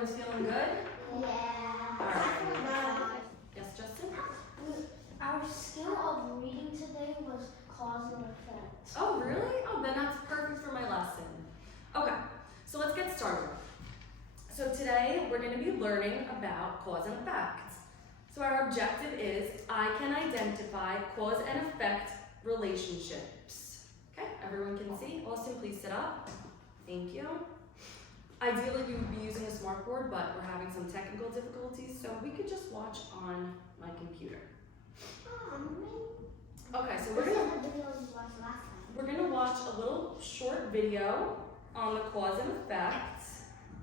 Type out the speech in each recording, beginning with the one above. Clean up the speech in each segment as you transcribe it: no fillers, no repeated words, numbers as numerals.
everyone's feeling good? Yeah. All right. Yes, Justin? Our skill of reading today was cause and effect. Oh, really? Oh, then that's perfect for my lesson. Okay, so let's get started. So today we're going to be learning about cause and effect. So our objective is I can identify cause and effect relationships. Okay, everyone can see? Austin, please sit up. Thank you. Ideally, we would be using a smartboard, but we're having some technical difficulties, so we could just watch on my computer. Okay, so we're gonna watch a little short video on the cause and effect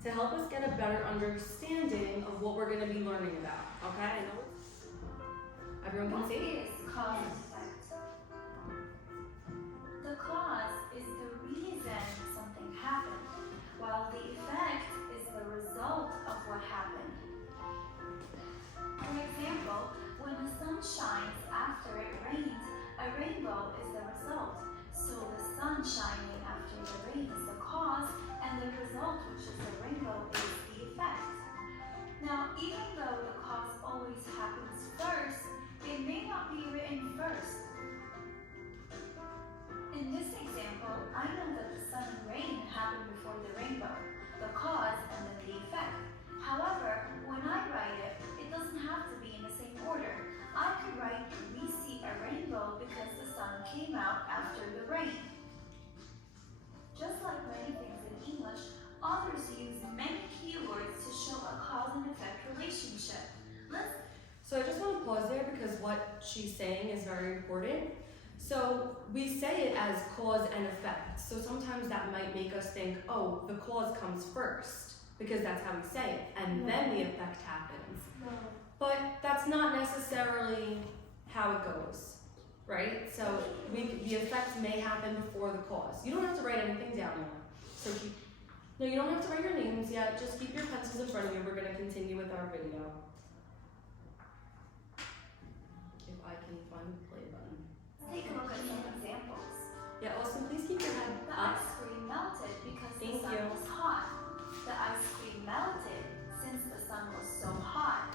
to help us get a better understanding of what we're gonna be learning about. Okay, I know everyone can see? What is cause and effect? The cause is the reason something happened, while the effect is the result of what happened. For example, when the sun shines after it rains, a rainbow is the result. So the sun shining after the rain is the cause, and the result, which is the rainbow, is the effect. Now, even though the cause always happens first, it may not be written first. In this example, I know that the sun and rain happened before the rainbow, the cause and then the effect. However, when I write it, it doesn't have to be in the same order. I could write, we see a rainbow because the sun came out after the rain. Just like many things in English, authors use many keywords to show a cause and effect relationship. So I just want to pause there because what she's saying is very important. So we say it as cause and effect. So sometimes that might make us think, oh, the cause comes first because that's how we say it, and then the effect happens. No. But that's not necessarily how it goes, right? So the effect may happen before the cause. You don't have to write anything down now. So no, you don't have to write your names yet. Just keep your pencils in front of you. We're going to continue with our video. If I can find the play button. Take a look at some examples. Yeah, Austin, please keep your head The up. ice cream melted because Thank the sun you. was hot. The ice cream melted since the sun was so hot.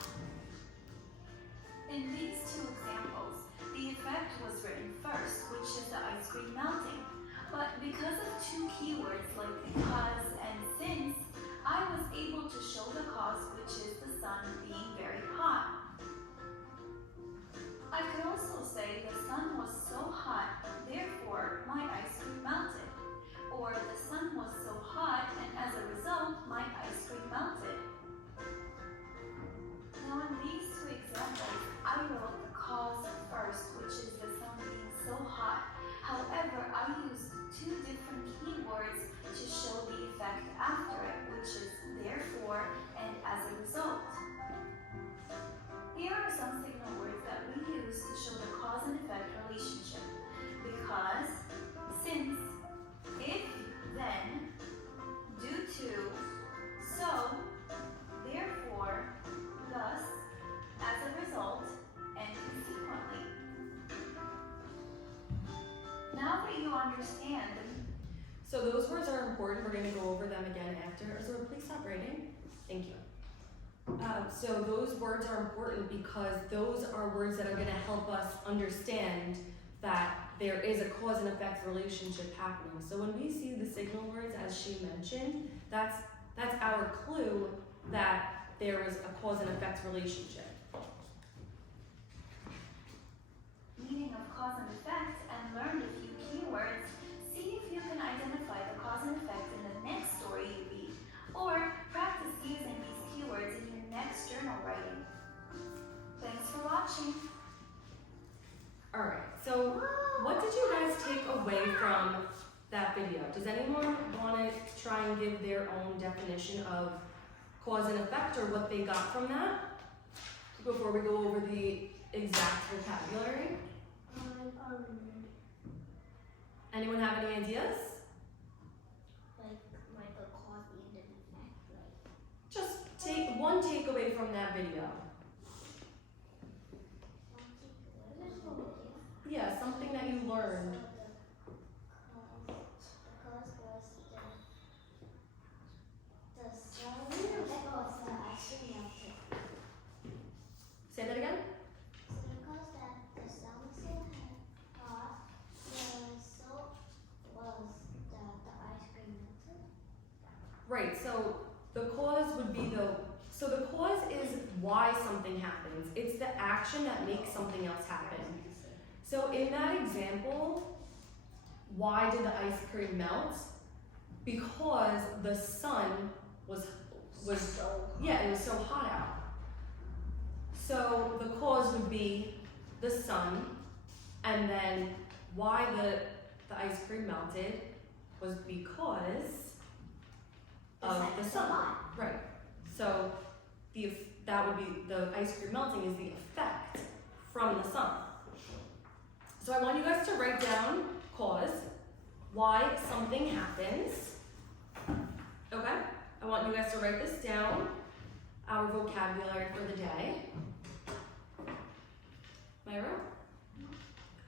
In these two examples, the effect was written first, which is the ice cream melting. But because of two keywords like because and since, I was able to show the cause, which is the sun being very hot. I could also say the sun was so hot, therefore my ice cream melted. Or the sun was so hot, and as a result, my ice cream melted. Now in these two examples, I wrote the cause first, which is the sun being so hot. However, I used two different keywords to show the effect after it, which is therefore and as a result. Here are some signal words that we use to show the cause and effect relationship. Because, since, if, then, due to, so, therefore, thus, as a result, and consequently. Now that you understand. So those words are important. We're going to go over them again after. So please stop writing. Thank you. So those words are important because those are words that are going to help us understand that there is a cause and effect relationship happening. So when we see the signal words, as she mentioned, that's our clue that there is a cause and effect relationship. Meaning of cause and effect, and learned a few keywords. See if you can identify the cause and effect in the next story you read, or practice using these keywords in your next journal writing. Thanks for watching. All right, so what did you guys take away from that video? Does anyone want to try and give their own definition of cause and effect or what they got from that before we go over the exact vocabulary? Anyone have any ideas? Like the cause and the effect, like. Just take one takeaway from that video. Yeah, something that you learned. The cause was the sun. Right, so the cause would be so the cause is why something happens. It's the action that makes something else happen. So in that example, why did the ice cream melt? Because the sun was yeah, it was so hot out. So the cause would be the sun, and then why the ice cream melted was because of the sun. Right. So that would be the ice cream melting is the effect from the sun. So I want you guys to write down cause, why something happens. Okay? I want you guys to write this down, our vocabulary for the day. Myra?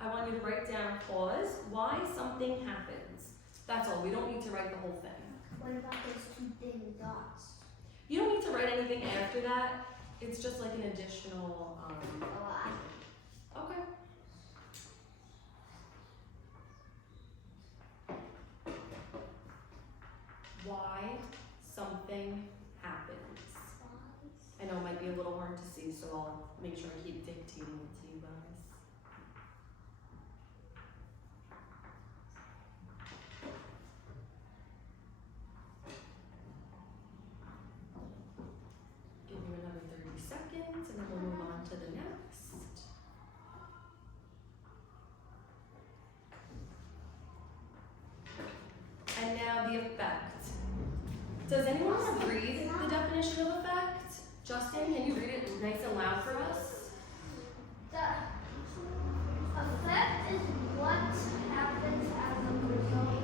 I want you to write down cause, why something happens. That's all. We don't need to write the whole thing. What about those two thin dots? You don't need to write anything after that. It's just like an additional, okay. Why something happens. I know it might be a little hard to see, so I'll make sure I keep dictating it to you guys. Give you another 30 seconds and then we'll move on to the next. And now the effect. Does anyone want to read the definition of effect? Justin, can you read it nice and loud for us? The effect is what happens as a result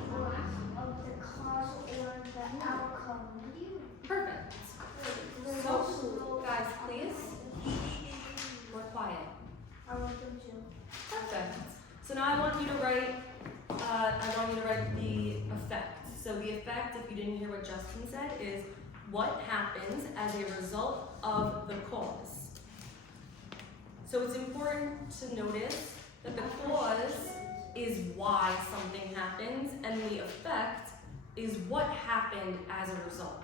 of the cause or the outcome. Perfect. So, guys, please, we're quiet. I want them to. Perfect. So now I want you to write the effect. So the effect, if you didn't hear what Justin said, is what happens as a result of the cause. So it's important to notice that the cause is why something happens, and the effect is what happened as a result.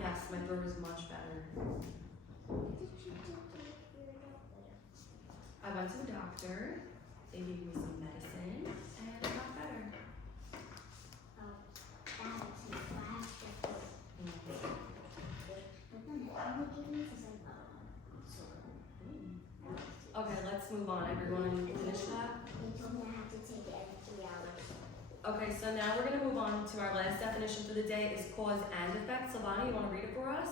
Yes, my throat is much better. I went to the doctor, they gave me some medicine, and I got better. Okay, let's move on. Everyone finish that? Okay, so now we're going to move on to our last definition for the day is cause and effect. Silvana, you want to read it for us?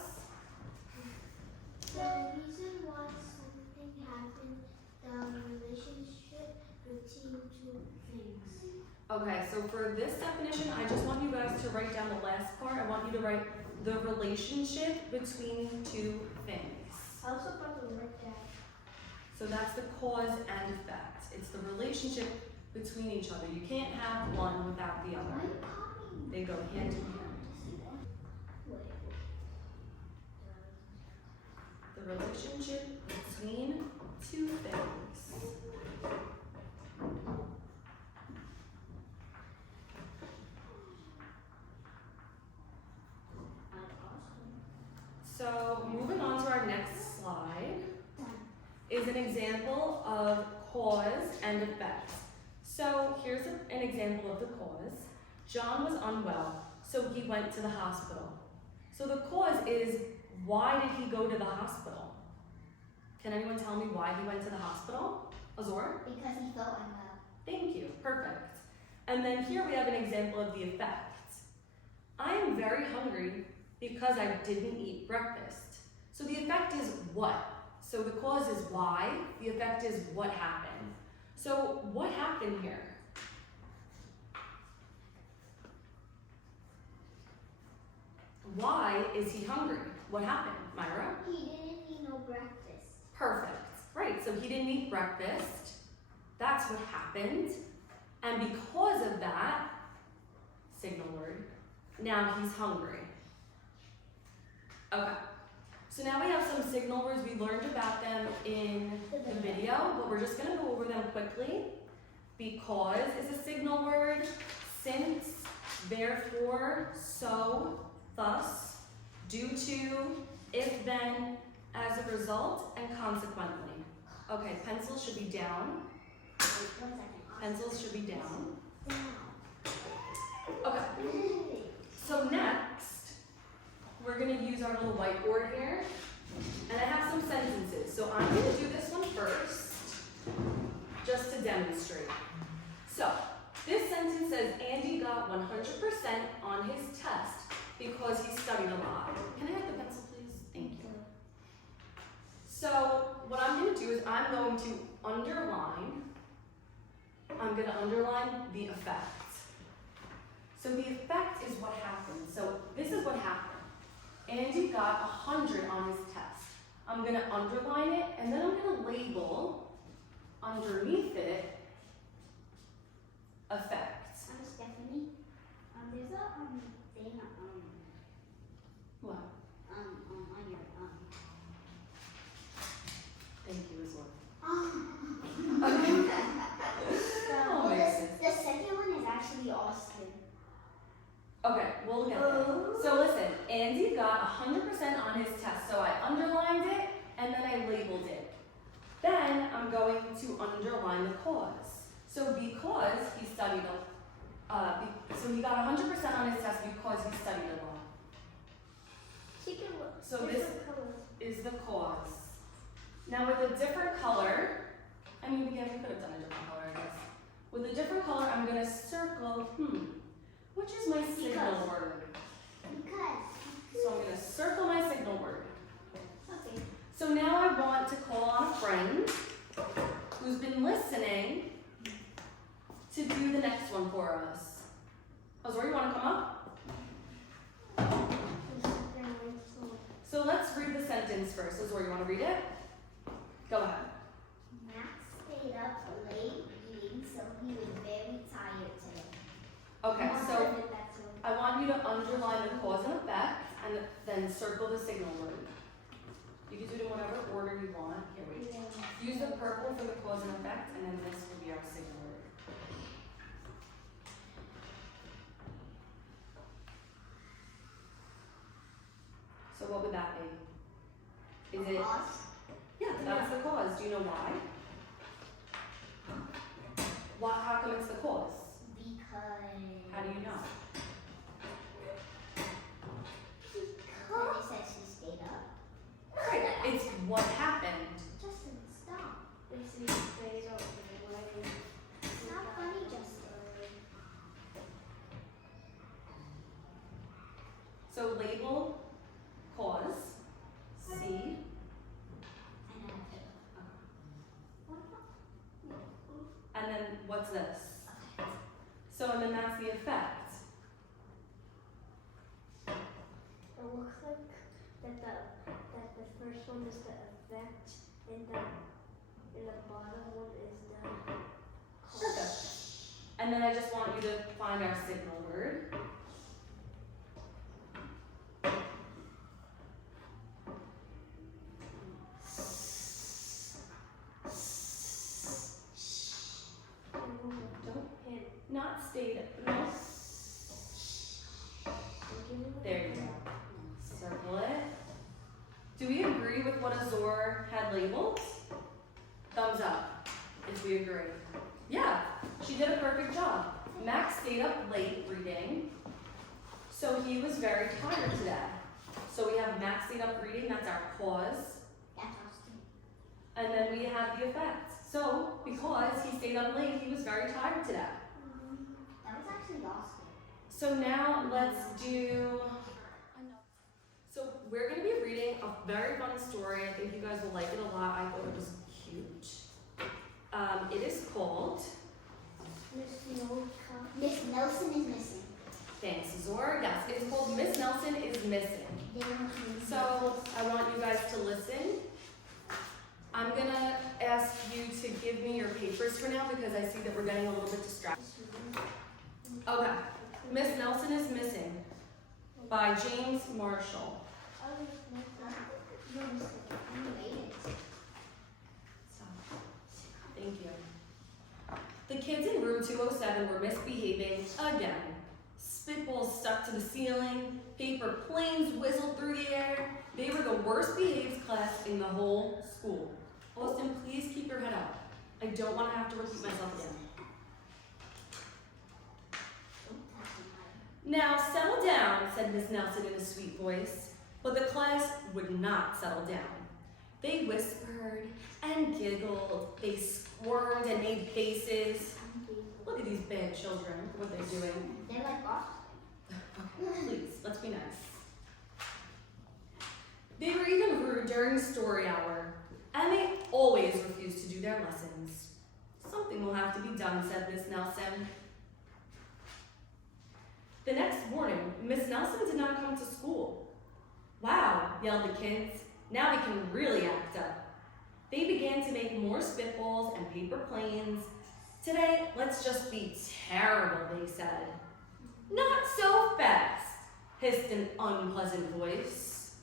The reason why something happened, the relationship between two things. Okay, so for this definition, I just want you guys to write down the last part. I want you to write the relationship between two things. I was about to write that. So that's the cause and effect. It's the relationship between each other. You can't have one without the other. They go hand in hand. The relationship between two things. So moving on to our next slide is an example of cause and effect. So here's an example of the cause. John was unwell, so he went to the hospital. So the cause is, why did he go to the hospital? Can anyone tell me why he went to the hospital? Azor? Because he felt unwell. Thank you, perfect. And then here we have an example of the effect. I am very hungry because I didn't eat breakfast. So the effect is what? So the cause is why, the effect is what happened. So what happened here? Why is he hungry? What happened, Myra? He didn't eat no breakfast. Perfect. Right, so he didn't eat breakfast. That's what happened. And because of that, signal word, now he's hungry. Okay. So now we have some signal words. We learned about them in the video, but we're just gonna go over them quickly. Because is a signal word. Since, therefore, so, thus, due to, if then, as a result, and consequently. Okay, pencils should be down. Pencils should be down. Okay. So next, we're gonna use our little whiteboard here. And I have some sentences. So I'm gonna do this one first, just to demonstrate. So, this sentence says, Andy got 100% on his test because he studied a lot. Can I have the pencil, please? Thank you. So, what I'm going to do is I'm going to underline the effect. So the effect is what happened. So this is what happened. Andy got 100 on his test. I'm going to underline it, and then I'm going to label underneath it effects. Stephanie, there's a thing What? on your Thank you as well. So Oh, the second one is actually Austin. Okay, we'll get there. So listen, Andy got 100% on his test. So I underlined it and then I labeled it. Then I'm going to underline the cause. So because he studied so he got 100% on his test because he studied a lot. So this is the cause. Now with a different color, I mean, again, we could have done a different color, I guess. With a different color, I'm going to circle, which is my signal word? So I'm going to circle my signal word. Okay. So now I want to call on a friend who's been listening to do the next one for us. Azor, you want to come up? So let's read the sentence first. Azor, you want to read it? Go ahead. Max stayed up late reading, so he was very tired today. Okay, so I want you to underline the cause and effect and then circle the signal word. You can do it in whatever order you want. Here, wait. Use the purple for the cause and effect, and then this will be our signal word. So what would that be? Is it? Cause? Yeah, that's the cause. Do you know why? How come it's the cause? Because. How do you know? Because it says he stayed up. Right, it's what happened. Justin, stop. It's not It's not funny, Justin. So label cause, C, and then what's this? So, and then that's the effect. It looks like that the first one is the effect and the bottom one is the Perfect. And then I just want you to find our signal word. Don't hit, not stayed, no. There you go. Circle it. Do we agree with what Azor had labeled? Thumbs up if we agree. Yeah, she did a perfect job. Max stayed up late reading, so he was very tired today. So we have Max stayed up reading, that's our cause. That's Austin. And then we have the effect. So, because he stayed up late, he was very tired today. That was actually Austin. So now let's do. So we're going to be reading a very fun story. I think you guys will like it a lot. I thought it was cute. It is called. Miss Nelson is missing. Thanks, Zor. Yes, it's called Miss Nelson is Missing. So I want you guys to listen. I'm gonna ask you to give me your papers for now because I see that we're getting a little bit distracted. Okay. Miss Nelson is missing by James Marshall. Thank you. The kids in room 207 were misbehaving again. Spitballs stuck to the ceiling, paper planes whistled through the air. They were the worst behaved class in the whole school. Austin, please keep your head up. I don't want to have to repeat myself again. Now settle down, said Miss Nelson in a sweet voice, but the class would not settle down. They whispered and giggled, they squirmed and made faces. Look at these bad children, look at what they're doing. They're like off. Please, let's be nice. They were even rude during story hour, and they always refused to do their lessons. Something will have to be done, said Miss Nelson. The next morning, Miss Nelson did not come to school. Wow, yelled the kids. Now we can really act up. They began to make more spitballs and paper planes. Today, let's just be terrible, they said. Not so fast, hissed an unpleasant voice.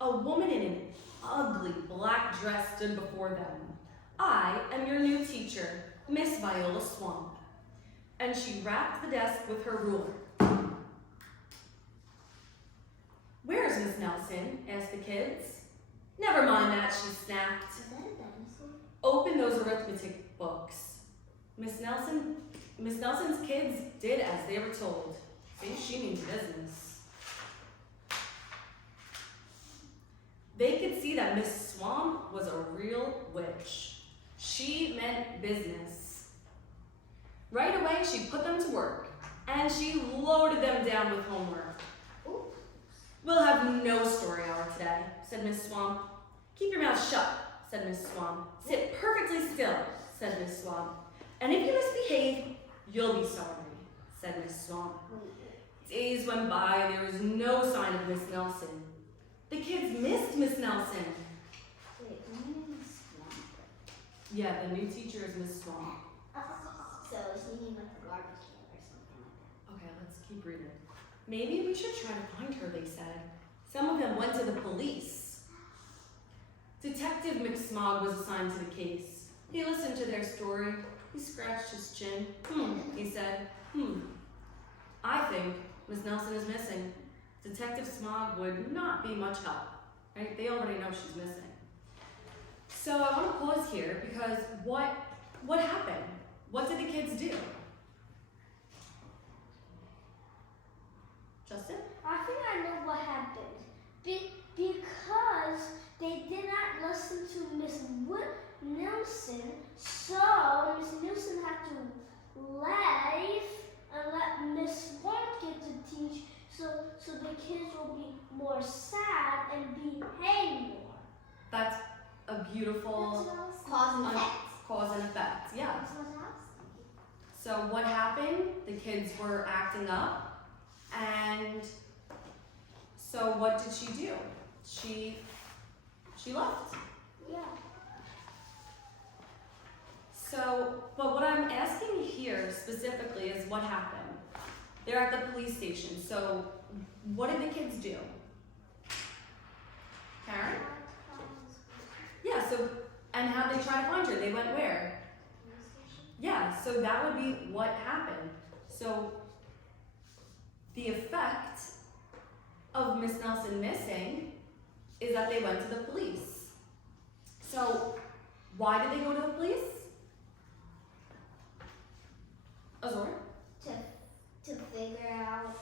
A woman in an ugly black dress stood before them. I am your new teacher, Miss Viola Swamp. And she rapped the desk with her ruler. Where's Miss Nelson? Asked the kids. Never mind that, she snapped. Is that a dinosaur? Open those arithmetic books. Miss Nelson's kids did as they were told. See, she means business. They could see that Miss Swamp was a real witch. She meant business. Right away, she put them to work, and she loaded them down with homework. Ooh. We'll have no story hour today, said Miss Swamp. Keep your mouth shut, said Miss Swamp. Sit perfectly still, said Miss Swamp. And if you misbehave, you'll be sorry, said Miss Swamp. Days went by, there was no sign of Miss Nelson. The kids missed Miss Nelson. Wait, my name is Swamp. Yeah, the new teacher is Miss Swamp. So it's meaning like a garbage can or something like that. Okay, let's keep reading. Maybe we should try to find her, they said. Some of them went to the police. Detective McSmog was assigned to the case. He listened to their story. He scratched his chin. He said, I think Miss Nelson is missing. Detective Smog would not be much help, right? They already know she's missing. So I want to pause here because what happened? What did the kids do? Justin? I think I know what happened. Because they did not listen to Miss Nelson, so Miss Nelson had to leave and let Miss Swamp get to teach, so the kids will be more sad and behave more. That's a beautiful Cause and effect. cause and effect. Yeah. That's what I was thinking. So what happened? The kids were acting up, and so what did she do? She left. Yeah. So, but what I'm asking here specifically is what happened? They're at the police station. So what did the kids do? Karen? Yeah, so, and how did they try to find her? They went where? Yeah, so that would be what happened. So the effect of Miss Nelson missing is that they went to the police. So why did they go to the police? Azor? To figure out,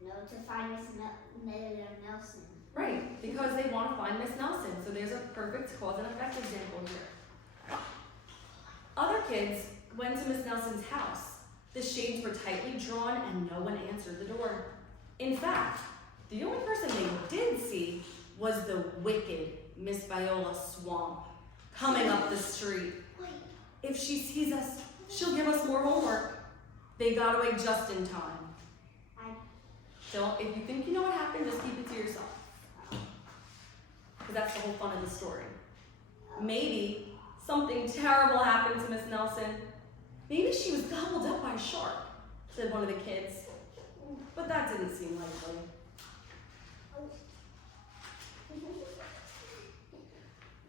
to find Miss Nelson. Right, because they want to find Miss Nelson. So there's a perfect cause and effect example here. Other kids went to Miss Nelson's house. The shades were tightly drawn and no one answered the door. In fact, the only person they did see was the wicked Miss Viola Swamp coming up the street. Wait. If she sees us, she'll give us more homework. They got away just in time. If you think you know what happened, just keep it to yourself. because that's the whole fun of the story. Maybe something terrible happened to Miss Nelson. Maybe she was gobbled up by a shark, said one of the kids. But that didn't seem likely.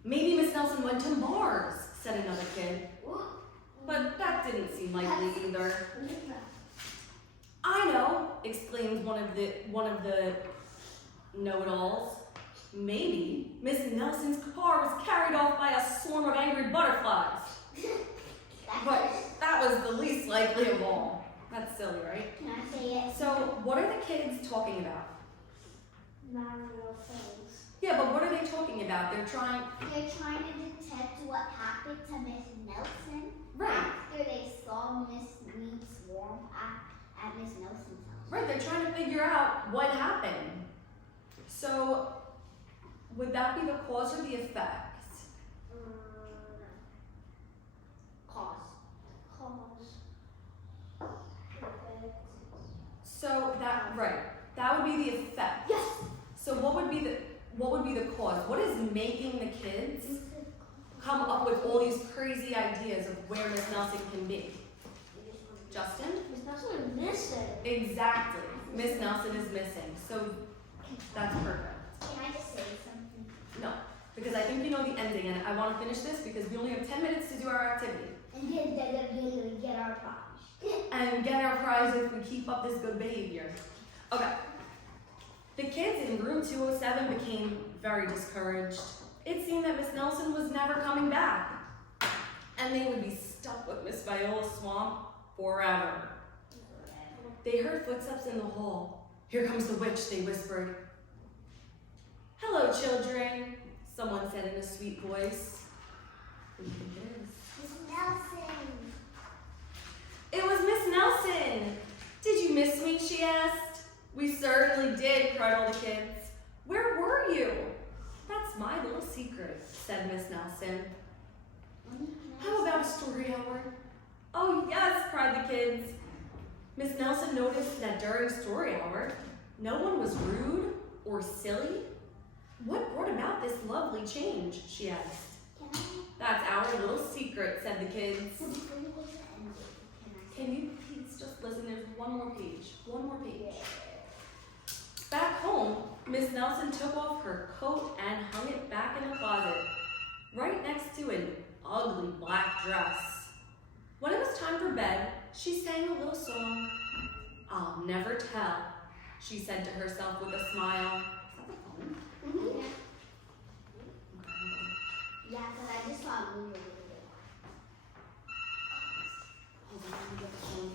Maybe Miss Nelson went to Mars, said another kid. But that didn't seem likely either. I know, exclaimed one of the know-it-alls. Maybe Miss Nelson's car was carried off by a swarm of angry butterflies. But that was the least likely of all. That's silly, right? Can I say it? So, what are the kids talking about? Not real things. Yeah, but what are they talking about? They're trying to detect what happened to Miss Nelson Right. after they saw Miss Meat swarm at Miss Nelson's house. Right, they're trying to figure out what happened. So, would that be the cause or the effect? Cause. So that would be the effect. Yes. So what would be the cause? What is making the kids come up with all these crazy ideas of where Miss Nelson can be? Justin? Miss Nelson is missing. Exactly. Miss Nelson is missing. So that's perfect. Can I just say something? No, because I think you know the ending, and I want to finish this because we only have 10 minutes to do our activity. And then get our prize. And get our prize if we keep up this good behavior. Okay. The kids in room 207 became very discouraged. It seemed that Miss Nelson was never coming back, and they would be stuck with Miss Viola's swamp forever. They heard footsteps in the hall. Here comes the witch, they whispered. Hello, children, someone said in a sweet voice. Who do you think it is? Miss Nelson. It was Miss Nelson. Did you miss me, she asked. We certainly did, cried all the kids. Where were you? That's my little secret, said Miss Nelson. How about a story hour? Oh yes, cried the kids. Miss Nelson noticed that during story hour, no one was rude or silly. What brought about this lovely change, she asked. That's our little secret, said the kids. Can you please just listen? There's one more page. One more page. Back home, Miss Nelson took off her coat and hung it back in the closet, right next to an ugly black dress. When it was time for bed, she sang a little song. I'll never tell, she said to herself with a smile. Is that the phone? Mm-hmm. Okay, Yeah, because I just saw a movie. hold on, let me get the phone.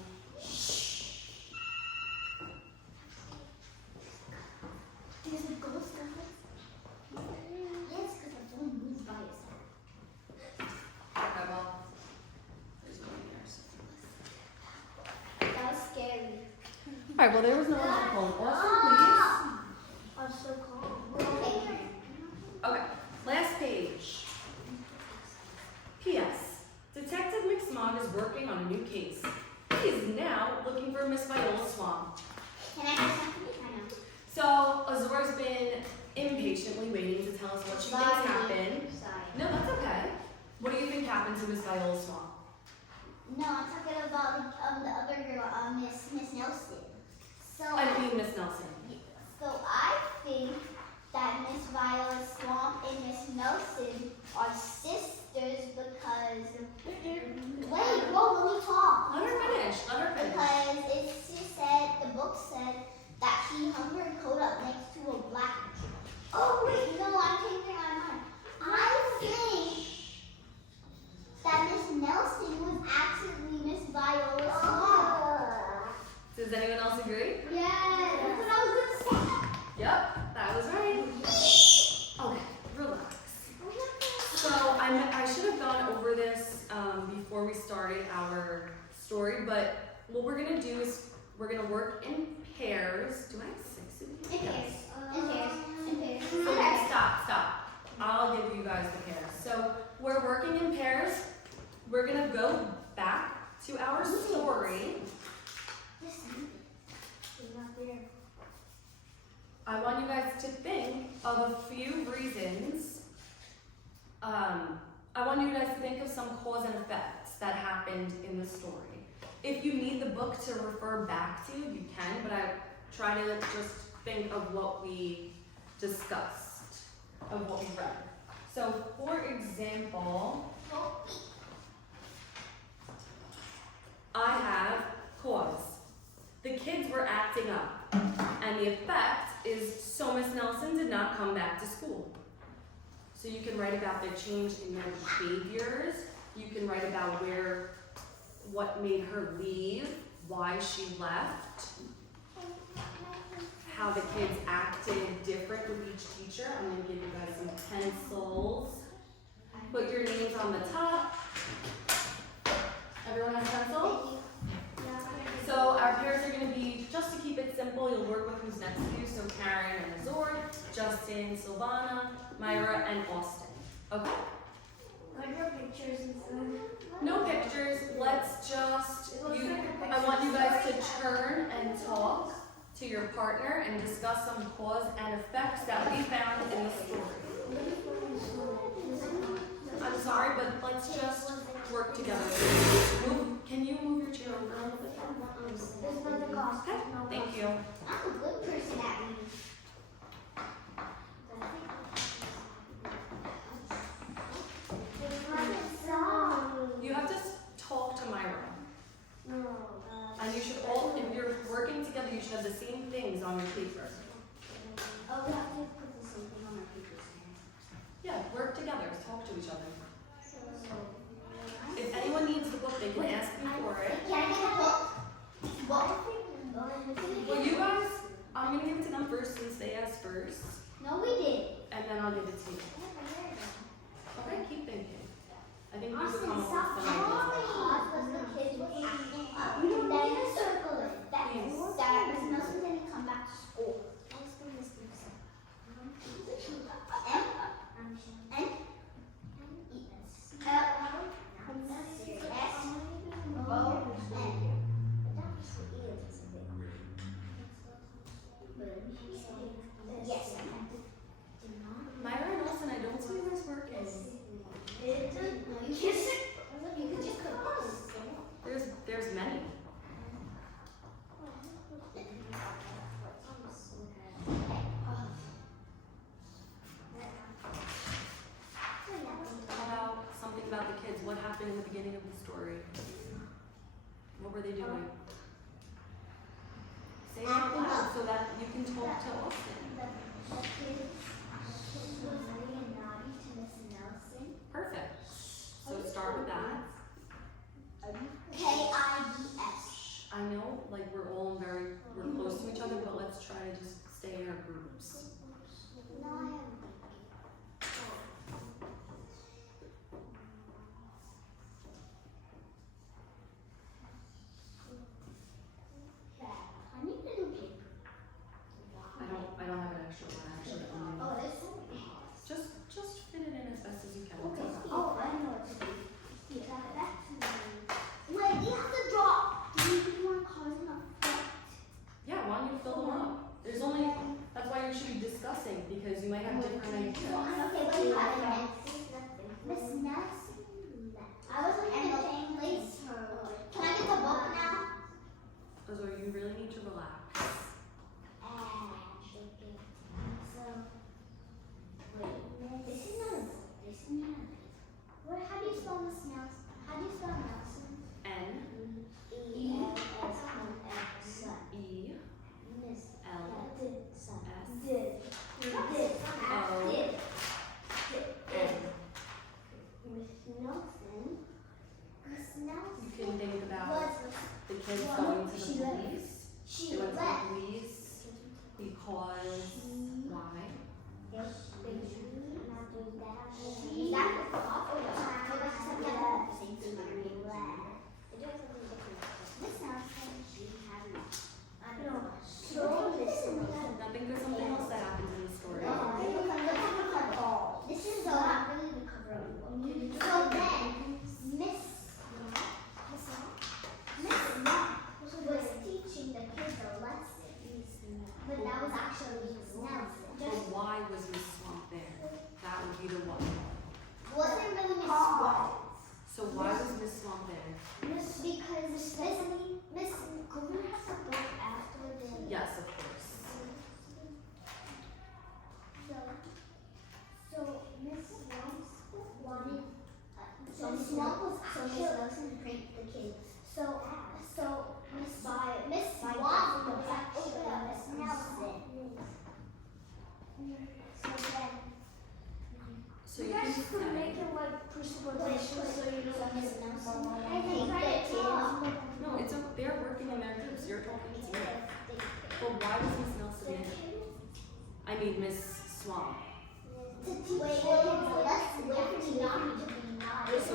There's a ghost in it? Yes, because the phone moves by itself. Okay, well, there's no one there. That was scary. All right, well, there was no one on the phone. Austin, I'm so calm. Okay. please. Okay, last page. P.S. Detective McSmog is working on a new case. He is now looking for Miss Viola's swamp. Can I do something? I know. So, Azor's been impatiently waiting to tell us what she thinks happened. Sorry. No, that's okay. What do you think happened to Miss Viola's swamp? No, I'm talking about the other girl, Miss Nelson. So I mean Miss Nelson. I think that Miss Viola Swamp and Miss Nelson are sisters because wait, whoa, let me talk. Let her finish. Let her finish. Because she said the book said that she hung her coat up next to a black. Oh wait, no, I'm changing my mind. I think that Miss Nelson was actually Miss Viola Swamp. Does anyone else agree? Yes, that's what I was gonna say. Yep, that was right. Okay, relax. So I should have gone over this before we started our story, but what we're gonna do is we're gonna work in pairs. Do I have 6 of these? In pairs. In pairs. Okay, stop. I'll give you guys the pairs. So we're working in pairs. We're gonna go back to our story. Listen. She's not there. I want you guys to think of a few reasons. I want you guys to think of some cause and effects that happened in the story. If you need the book to refer back to, you can, but I try to just think of what we discussed, of what we read. So, for example, I have cause. The kids were acting up, and the effect is so Miss Nelson did not come back to school. So you can write about the change in their behaviors. You can write about what made her leave, why she left, how the kids acted different with each teacher. I'm going to give you guys some pencils. Put your names on the top. Everyone has a pencil? So our pairs are going to be, just to keep it simple, you'll work with who's next to you. So Karen and Azor, Justin, Silvana, Myra, and Austin. Okay? I draw pictures and stuff. No pictures. Let's just, I want you guys to turn and talk to your partner and discuss some cause and effects that we found in the story. I'm sorry, but let's just work together. Can you move your chair over a little bit? There's another cost. Okay, thank you. I'm a good person at reading. You have to talk to Myra. And you should all, if you're working together, you should have the same things on your paper. Oh, we have to put the same thing on our papers. Yeah, work together, talk to each other. If anyone needs the book, they can ask me for it. Can I get a book? What? Well, you guys, I'm gonna give it to them first since they asked first, No, we did. and then I'll give it to you. Okay, keep thinking. I think we could Austin, come up stop with some ideas. cause was the kids were acting up. Then circle it. That means that Miss Nelson didn't come back to school. Yes. Myra and Olsen, I don't see you guys working. You could just put There's many. How about something about the kids? What happened in the beginning of the story? What were they doing? Say it out loud so that you can talk to Austin. Perfect. So start with that. KIDS. I know, like we're close to each other, but let's try to just stay in our groups. No, I haven't. I need a new paper. I don't have an extra one actually. Oh, this. Just fit it in as best as you can. Okay. Oh, I know what to do. You got it back to me. Wait, you have to draw. Do you want cause and effect? Yeah, I want you to fill them up. That's why you should be discussing because you might have different ideas. Okay, what do you have next? Miss Nelson. I was looking at the place. Can I get the book now? Azor, you really need to relax. This is not a book. This is not a book. What? How do you spell Miss Nelson? How do you spell Nelson? N-E-L-S. You can think about the kids going to the police. They went to the police because why? I think there's something else that happens in the story. This is not really the cover of the book. So then, Miss Knock was teaching the kids a lesson, but that was actually his Swamp was so Miss Nelson pranked the kids. So Miss Swamp was actually Miss Nelson. So You you guys can could say, make it like precipitation so you know what Miss Nelson. I think no, they're working in their groups. You're talking to me. Well, why was Miss Nelson in? I mean, Miss Swamp. To teach kids a lesson, you have to not to be nice. So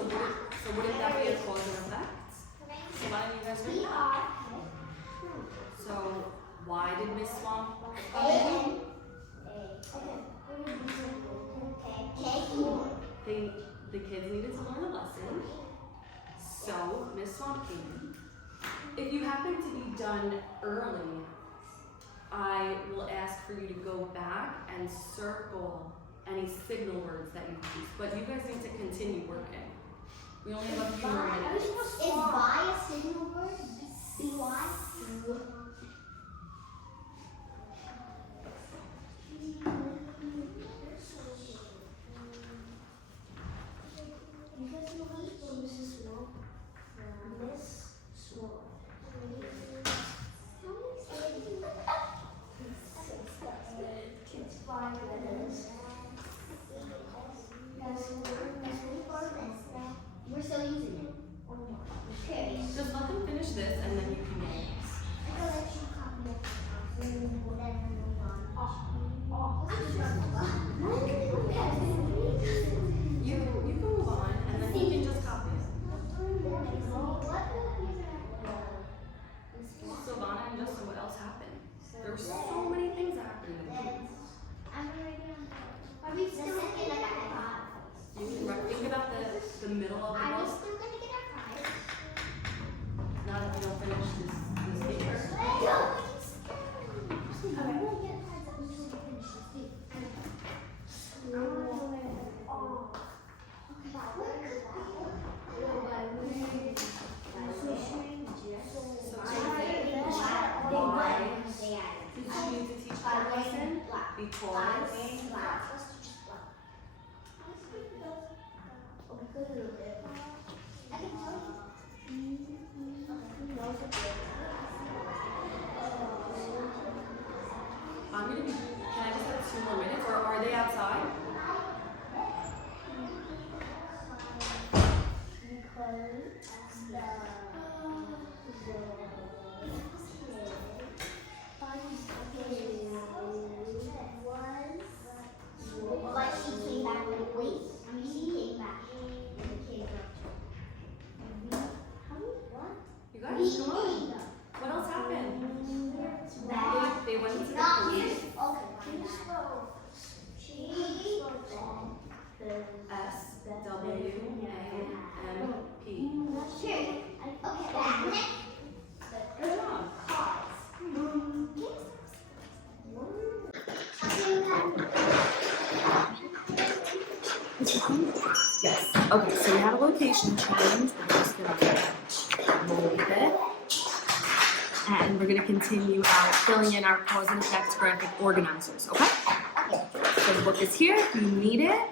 wouldn't that be a cause and effect? So why don't you guys read We that? are So why did Miss Swamp? The kids needed to learn a lesson. So Miss Swamp came. If you happen to be done early, I will ask for you to go back and circle any signal words that you use. But you guys need to continue working. We only have a few more minutes. Is by a signal word? B-Y? You guys know how to spell Mrs. Swamp? Miss Swamp. It's 5 letters. We're still using it. Okay. Just let them finish this and then you can go. I'm gonna let you copy it. Then move on. You can move on and then you can just copy it. Silvana and Justin, what else happened? There were so many things happening. Are we still gonna get our prize? You can think about the middle of the Are we book. still gonna get our prize? Not if you don't finish this paper. Why did you need to teach that lesson? Because I'm gonna be. Can I just have 2 more minutes, or are they outside? But she came back with wait. She came back and the kids You guys, come on. What else happened? They went into the Not police. here. Okay. SWAMP. Here. Okay. Next. Good job. Yes. Okay, so we had a location change. We're just gonna roll with it. And we're gonna continue out filling in our cause and effects graphic organizers, okay? So the book is here if you need it.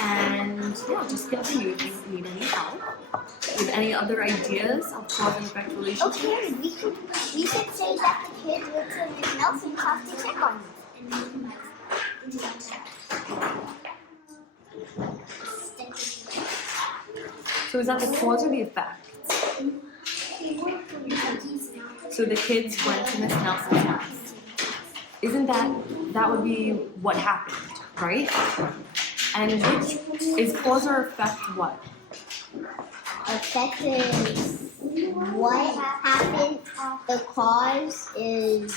And yeah, just continue if you need any help. With any other ideas of cause and effect relationships? Okay, we could say that the kids went to Miss Nelson's house to check on them. So is that the cause or the effect? So the kids went to Miss Nelson's house. Isn't that would be what happened, right? And which is cause or effect what? Effect is what happened. The cause is.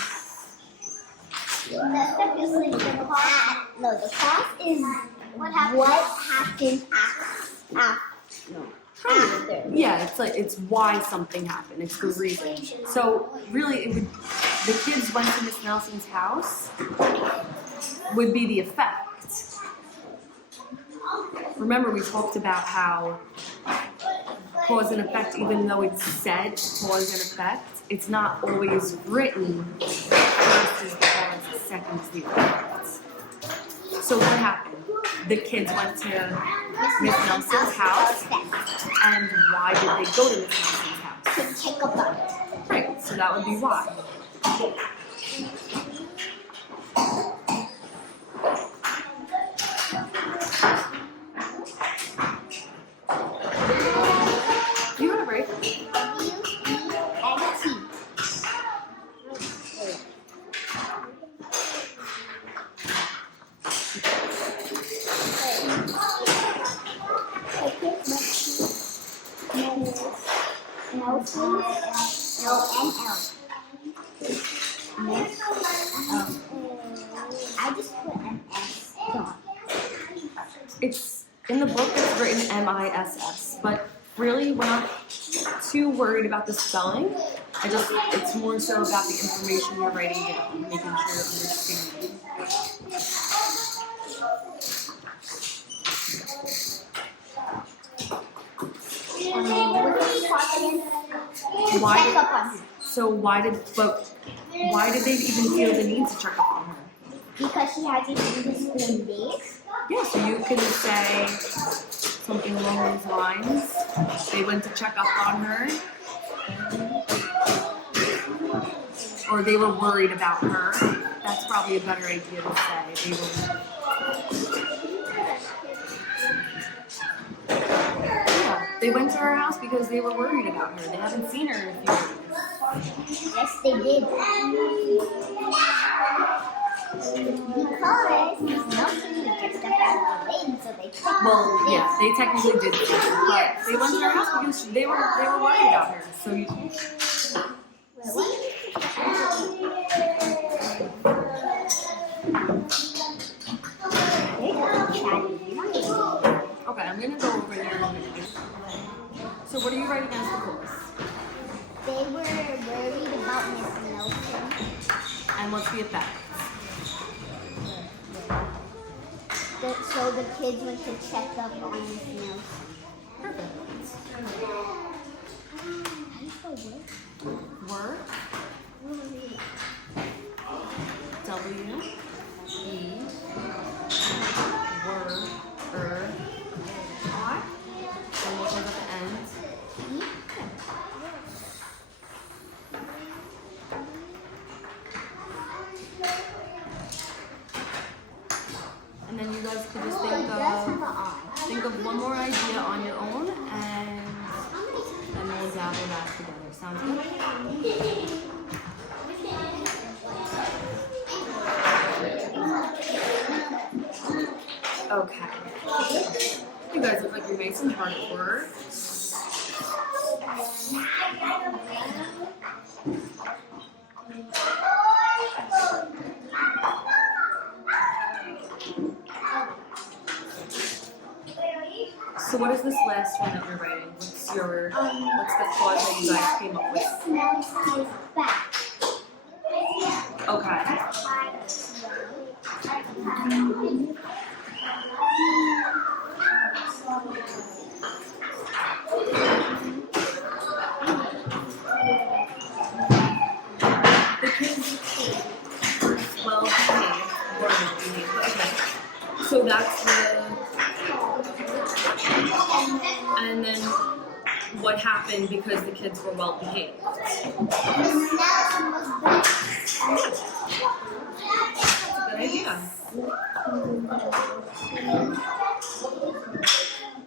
The effect is like the cause. No, the cause is what happened after. Yeah, it's why something happened. It's the reason. So really, the kids went to Miss Nelson's house would be the effect. Remember, we talked about how cause and effect, even though it's said cause and effect, it's not always written. First is the cause, second is the effect. So what happened? The kids went to Miss Nelson's house, and why did they go to Miss Nelson's house? To check up on it. Right, so that would be why. You have it right. W-E-N-T. No N-L. I just put an S on. It's in the book. It's written M-I-S-S, but really, we're not too worried about the spelling. It's more so about the information you're writing down, making sure you're understanding. Why Check did, up on her. so why did they even feel the need to check up on her? Because she hasn't been to school in days. Yeah, so you can say something along those lines. They went to check up on her. Or they were worried about her. That's probably a better idea to say. They went to her house because they were worried about her. They haven't seen her in a few days. Yes, they did. Because Miss Nelson just got out of the lane, so they took Well, yeah, they technically did see her, but they went to her house because they were worried about her. So you. Okay, I'm gonna go over there in a minute. So what are you writing as the chorus? They were worried about Miss Nelson. And what's the effect? So the kids went to check up on Miss Nelson. Perfect. Work. W. E. Word. R. And what was at the end? And then you guys could just think of one more idea on your own, and then we'll gather that together. Sounds good? Okay. You guys look like you're making some hard work. So what is this last one that you're writing? What's the clause that you guys came up with? Nelson's back. Okay. The kids were well behaved. Okay. So that's and then what happened because the kids were well behaved? Miss Nelson was back. Good idea.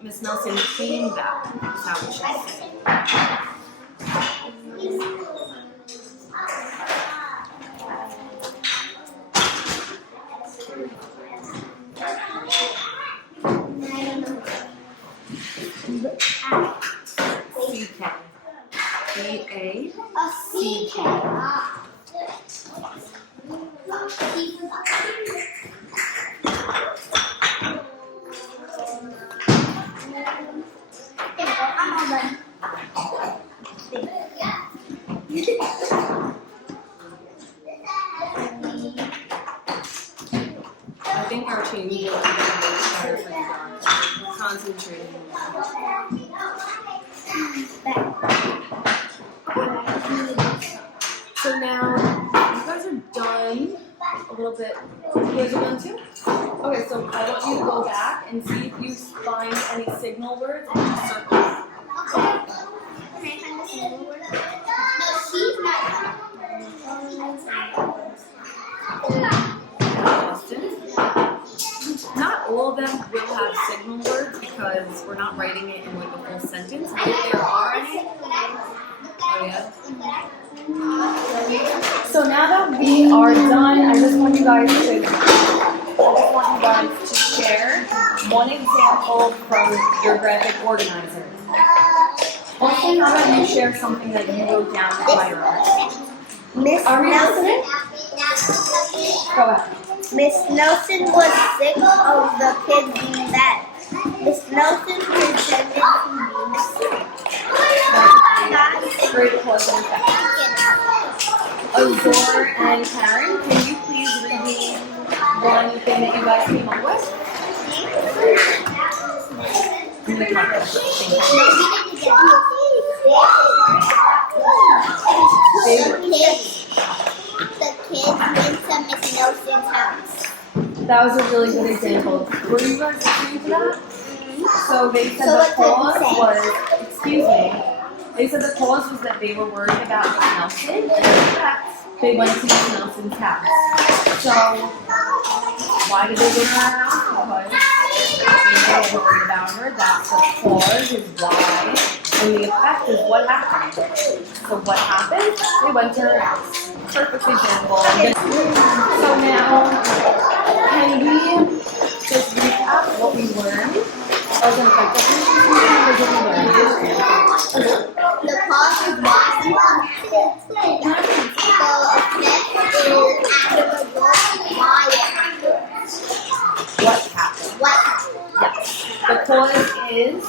Miss Nelson came back, is how we should say. C-K. B-A. A C-K. I'm all done. I think our change will be better for you guys. Concentrating. So now you guys are done a little bit. You guys are done too? Okay, so I want you to go back and see if you find any signal words and you circle them. Can I find the single word? No, she's not. Austin? Not all of them will have signal words because we're not writing it in like a full sentence. But if there are any, oh yeah. So now that we are done, I just want you guys to share one example from your graphic organizer. Austin, how about you share something that you wrote down in my room? Miss Are we Nelson. listening? Go ahead. Miss Nelson was sick of the kids being bad. Miss Nelson pretended to be sick. Great cause and effect. Azor and Karen, can you please read me one thing that you guys came up with? In the context. The kids went to Miss Nelson's house. That was a really good example. Were you guys listening to that? So they said So the what did cause it say? was, excuse me, they said the cause was that they were worried about Miss Nelson, and in fact, they went to Miss Nelson's house. So, why did they go to her house? Because they were worried about her. That's the cause is why, and the effect is what happened. So what happened? They went to her house. Perfect example. So now, can we just recap what we learned? Cause and effect. What did we learn? The cause is why something happens. The effect is after the result why it happens. What happened? What happened? Yes. The cause is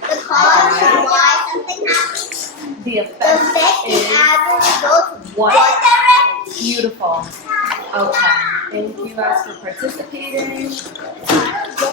The cause is why something happens. the The effect effect is is as a result what? happened. Beautiful. Okay. Thank you guys for participating.